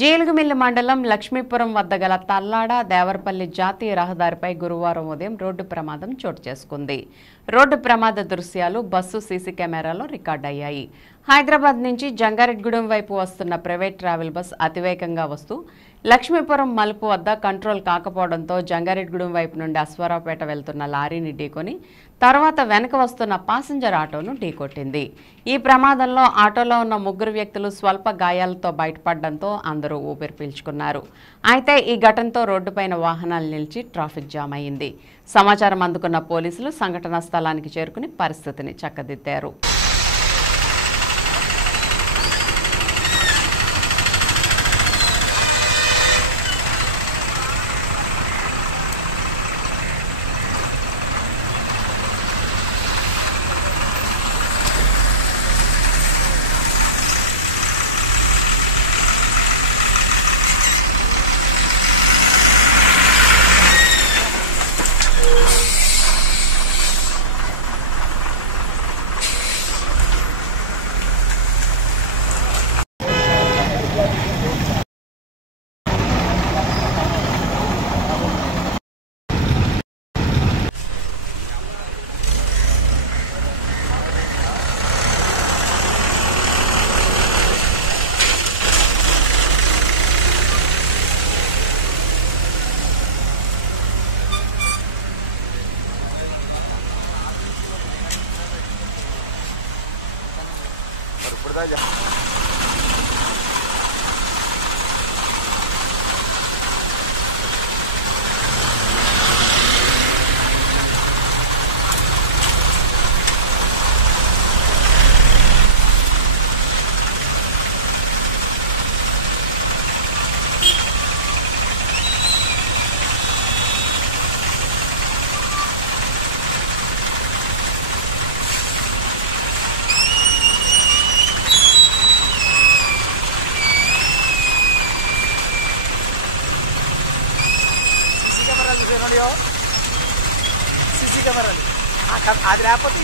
జీలుగుమిల్లి మండలం లక్ష్మీపురం వద్ద గల తల్లాడ దేవరపల్లి జాతీయ రహదారిపై గురువారం ఉదయం రోడ్డు ప్రమాదం చోటు చేసుకుంది. రోడ్డు ప్రమాద దృశ్యాలు బస్సు సీసీ కెమెరాలో రికార్డయ్యాయి. హైదరాబాద్ నుంచి జంగారెడ్డిగూడెం వైపు వస్తున్న ప్రైవేట్ ట్రావెల్ బస్ అతివేగంగా వస్తూ లక్ష్మీపురం మలుపు వద్ద కంట్రోల్ కాకపోవడంతో జంగారెడ్డిగూడెం వైపు నుండి అశ్వారావుపేట వెళ్తున్న లారీని ఢీకొని తర్వాత వెనక వస్తున్న ప్యాసింజర్ ఆటోను ఢీకొట్టింది. ఈ ప్రమాదంలో ఆటోలో ఉన్న ముగ్గురు వ్యక్తులు స్వల్ప గాయాలతో బయటపడడంతో అందరూ ఊపిరి పీల్చుకున్నారు. అయితే ఈ ఘటనతో రోడ్డుపైన వాహనాలు నిలిచి ట్రాఫిక్ జామ్ అయింది. సమాచారం అందుకున్న పోలీసులు సంఘటనా స్థలానికి చేరుకుని పరిస్థితిని చక్కదిద్దారు. सीसी कैमरा అది లేకపోతే